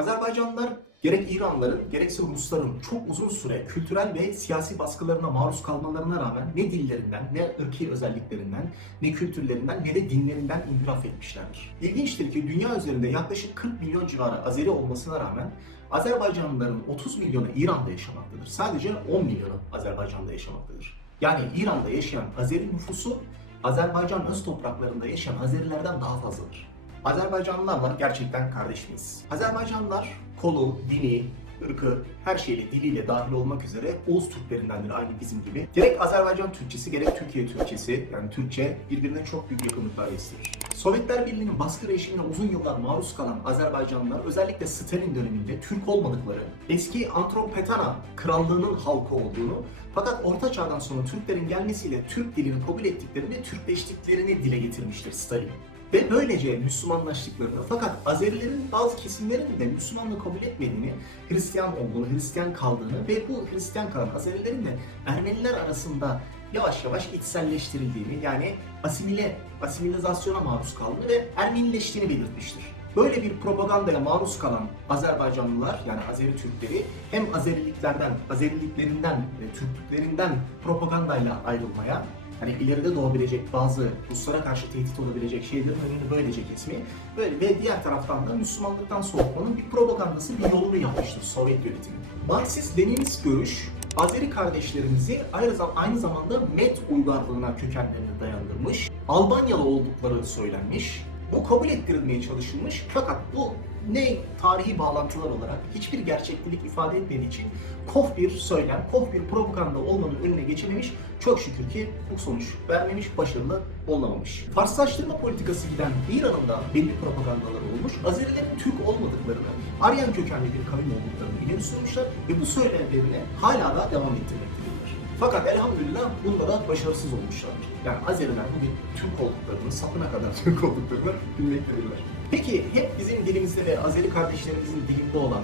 Azerbaycanlılar gerek İranlıların gerekse Rusların çok uzun süre kültürel ve siyasi baskılarına maruz kalmalarına rağmen ne dillerinden, ne ırkî özelliklerinden, ne kültürlerinden, ne de dinlerinden inhiraf etmişlerdir. İlginçtir ki dünya üzerinde yaklaşık 40 milyon civarı Azeri olmasına rağmen Azerbaycanlıların 30 milyonu İran'da yaşamaktadır. Sadece 10 milyonu Azerbaycan'da yaşamaktadır. Yani İran'da yaşayan Azeri nüfusu Azerbaycan öz topraklarında yaşayan Azerilerden daha fazladır. Azerbaycanlılarla gerçekten kardeş miyiz? Azerbaycanlılar kolu, dini, ırkı, her şeyle, diliyle dahil olmak üzere Oğuz Türklerindendir aynı bizim gibi. Gerek Azerbaycan Türkçesi gerek Türkiye Türkçesi yani Türkçe birbirine çok büyük yakınlıklar gösterir. Sovyetler Birliği'nin baskı rejimine uzun yıllar maruz kalan Azerbaycanlılar özellikle Stalin döneminde Türk olmadıkları, eski Antropetana krallığının halkı olduğunu fakat Orta Çağ'dan sonra Türklerin gelmesiyle Türk dilini kabul ettiklerini ve Türkleştiklerini dile getirmiştir Stalin. Ve böylece Müslümanlaştıklarını fakat Azerilerin bazı kesimlerinin de Müslümanlığı kabul etmediğini, Hristiyan olduğunu, Hristiyan kaldığını ve bu Hristiyan kalan Azerilerin de Ermeniler arasında yavaş yavaş içselleştirildiğini yani asimilasyona maruz kaldığını ve Ermenileştiğini belirtmiştir. Böyle bir propagandaya maruz kalan Azerbaycanlılar yani Azeri Türkleri hem Azeriliklerinden ve Türklüklerinden propagandayla ayrılmaya hani ileride doğabilecek bazı Ruslara karşı tehdit olabilecek şeylerin önünü böylece kesmeyi ve diğer taraftan da Müslümanlıktan soğutmanın bir propagandası, bir yolunu yapmıştır Sovyet yönetimi. Marksist-Leninist görüş Azeri kardeşlerimizi aynı zamanda Med uygarlığına kökenlerini dayandırmış, Albanyalı oldukları söylenmiş, bu kabul ettirilmeye çalışılmış fakat bu ne tarihi bağlantılar olarak hiçbir gerçeklik ifade etmediği için kof bir söylem, kof bir propaganda olmanın önüne geçememiş, çok şükür ki bu sonuç vermemiş, başarılı olamamış. Farslaştırma politikası giden İran'ın da belli propagandaları olmuş, Azerilerin Türk olmadıklarını, Aryan kökenli bir kavim olduklarını ileri sürmüşler ve bu söylemlerini hala da devam ettirmektedirler. Fakat elhamdülillah bunda da başarısız olmuşlardır. Yani Azeriler bugün Türk olduklarını, sapına kadar Türk olduklarını bilmektedirler. Peki hep bizim dilimizde ve Azeri kardeşlerimizin dilinde olan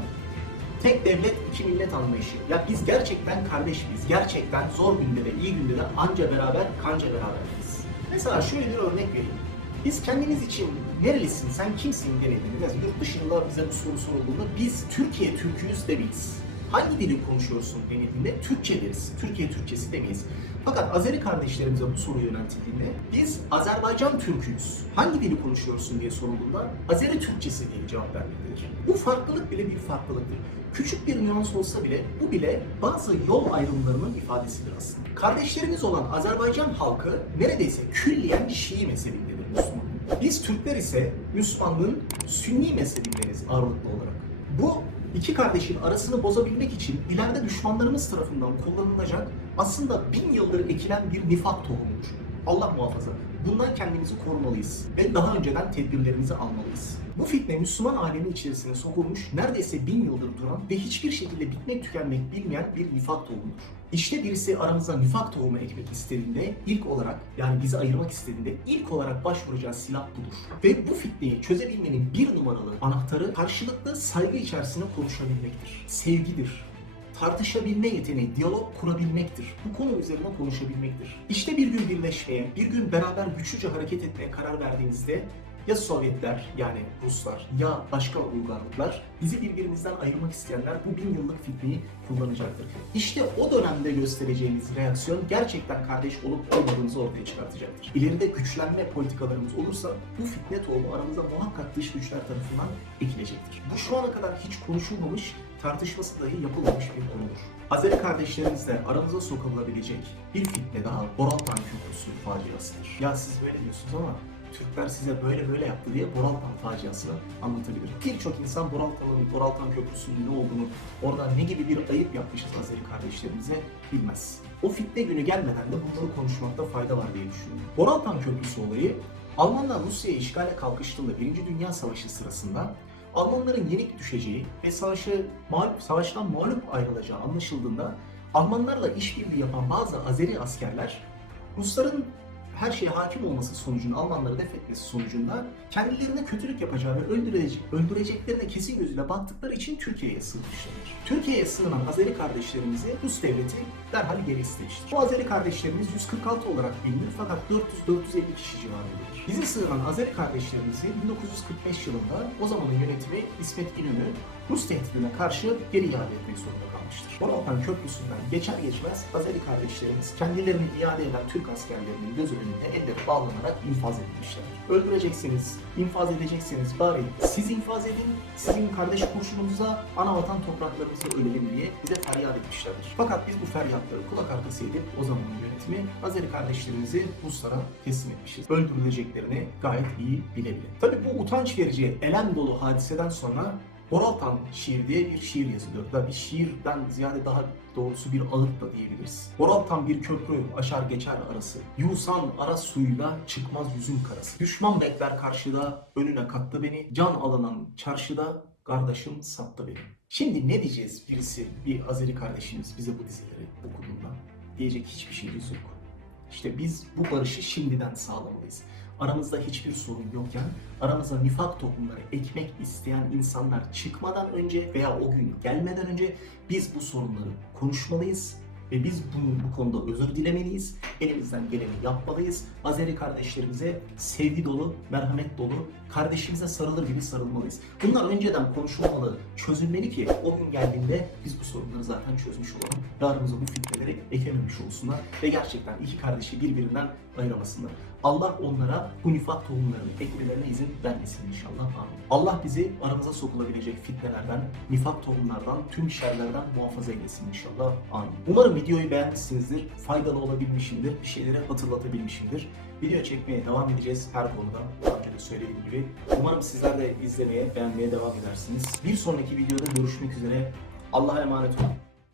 tek devlet iki millet anlayışı. Ya biz gerçekten kardeş miyiz? Gerçekten zor günde de iyi günde de anca beraber kanca beraberiz. Mesela şöyle bir örnek vereyim. Biz kendimiz için nerelisin, sen kimsin denildiğinde, yurt dışında bize bu soru sorulduğunda biz Türkiye Türk'üyüz demeyiz. Hangi dili konuşuyorsun denildiğinde Türkçe deriz. Türkiye Türkçesi demeyiz. Fakat Azeri kardeşlerimize bu soru yöneltildiğinde biz Azerbaycan Türk'üyüz. Hangi dili konuşuyorsun diye sorulduğunda Azeri Türkçesi diye cevap vermektedir. Bu farklılık bile bir farklılıktır. Küçük bir nüans olsa bile bu bile bazı yol ayrımlarının ifadesidir aslında. Kardeşlerimiz olan Azerbaycan halkı neredeyse külliyen Şii mezhebindedir Müslüman. Biz Türkler ise Müslümanlığın Sünni mezhebindeniz ağırlıklı olarak. Bu İki kardeşin arasını bozabilmek için ileride düşmanlarımız tarafından kullanılacak aslında 1000 yıldır ekilen bir nifak tohumudur. Allah muhafaza. Bundan kendimizi korumalıyız ve daha önceden tedbirlerimizi almalıyız. Bu fitne Müslüman alemin içerisine sokulmuş, neredeyse 1000 yıldır duran ve hiçbir şekilde bitmek tükenmek bilmeyen bir nifak tohumudur. İşte birisi aramıza nifak tohumu ekmek istediğinde ilk olarak yani bizi ayırmak istediğinde ilk olarak başvuracağı silah budur. Ve bu fitneyi çözebilmenin bir numaralı anahtarı karşılıklı saygı içerisinde konuşabilmektir. Sevgidir. Tartışabilme yeteneği, diyalog kurabilmektir. Bu konu üzerine konuşabilmektir. İşte bir gün birleşmeye, bir gün beraber güçlüce hareket etmeye karar verdiğinizde ya Sovyetler yani Ruslar ya başka uygarlıklar bizi birbirimizden ayırmak isteyenler bu 1000 yıllık fitneyi kullanacaktır. İşte o dönemde göstereceğimiz reaksiyon gerçekten kardeş olup olmadığımızı ortaya çıkartacaktır. İleride güçlenme politikalarımız olursa bu fitne tohumu aramızda muhakkak dış güçler tarafından ekilecektir. Bu şu ana kadar hiç konuşulmamış, tartışması dahi yapılmamış bir konudur. Azeri kardeşlerimizle aramıza sokulabilecek bir fitne daha Boraltan Köprüsü faciasıdır. Ya siz böyle diyorsunuz ama Türkler size böyle yaptı diye Boraltan faciasını anlatabilir. Birçok insan Boraltan Köprüsü'nün ne olduğunu, orada ne gibi bir ayıp yapmışız Azeri kardeşlerimize bilmez. O fitne günü gelmeden de bunları konuşmakta fayda var diye düşünüyorum. Boraltan Köprüsü olayı Almanlar Rusya'yı işgale kalkıştığında 1. Dünya Savaşı sırasında Almanların yenik düşeceği ve savaştan mağlup ayrılacağı anlaşıldığında Almanlarla işbirliği yapan bazı Azeri askerler Rusların her şeye hakim olması sonucunda, Almanları def etmesi sonucunda kendilerine kötülük yapacağı ve öldüreceklerine kesin gözüyle baktıkları için Türkiye'ye sığınmışlardır. Türkiye'ye sığınan Azeri kardeşlerimizi Rus devleti derhal geri istemiştir. Bu Azeri kardeşlerimiz 146 olarak bilinir fakat 400-450 kişi civarındadır. Bize sığınan Azeri kardeşlerimizi 1945 yılında o zamanın yönetimi İsmet İnönü Rus tehdidine karşı geri iade etmek zorunda kalmıştır. Boral Köprüsü'nden geçer geçmez Azeri kardeşlerimiz kendilerini iade eden Türk askerlerinin göz önünde elleri bağlanarak infaz edilmişler. Öldüreceksiniz, infaz edecekseniz bari siz infaz edin, sizin kardeş kurşununuza anavatan topraklarımıza ölelim diye bize feryat etmişlerdir. Fakat biz bu feryatları kulak arkası edip o zamanın yönetimi Azeri kardeşlerimizi Ruslara teslim etmişiz. Öldürüleceklerini gayet iyi bile bile. Tabii bu utanç verici, elem dolu hadiseden sonra Boraltan şiir diye bir şiir yazılıyor. Da bir şiirden ziyade daha doğrusu bir ağıt da diyebiliriz. Boraltan bir köprü aşar geçer arası. Yusan ara suyuyla çıkmaz yüzün karası. Düşman bekler karşıda, önüne kattı beni. Can alınan çarşıda, kardeşim sattı beni. Şimdi ne diyeceğiz bir Azeri kardeşimiz bize bu dizileri okuduğunda? Diyecek hiçbir şeyimiz yok. İşte biz bu barışı şimdiden sağlamalıyız. Aramızda hiçbir sorun yokken aramıza nifak tohumları ekmek isteyen insanlar çıkmadan önce veya o gün gelmeden önce biz bu sorunları konuşmalıyız ve biz bu konuda özür dilemeliyiz. Elimizden geleni yapmalıyız. Azeri kardeşlerimize sevgi dolu, merhamet dolu, kardeşimize sarılır gibi sarılmalıyız. Bunlar önceden konuşulmalı, çözülmeli ki o gün geldiğinde biz bu sorunları zaten çözmüş olalım. Yarımıza bu fitneleri ekememiş olsunlar ve gerçekten iki kardeşi birbirinden ayıramasınlar. Allah onlara bu nifak tohumlarını ekmelerine izin vermesin inşallah. Amin. Allah bizi aramıza sokulabilecek fitnelerden, nifak tohumlardan, tüm şerlerden muhafaza eylesin inşallah. Amin. Umarım videoyu beğenmişsinizdir, faydalı olabilmişimdir, bir şeyleri hatırlatabilmişimdir. Video çekmeye devam edeceğiz her konuda. Daha önce de söylediğim gibi. Umarım sizler de izlemeye, beğenmeye devam edersiniz. Bir sonraki videoda görüşmek üzere. Allah'a emanet olun.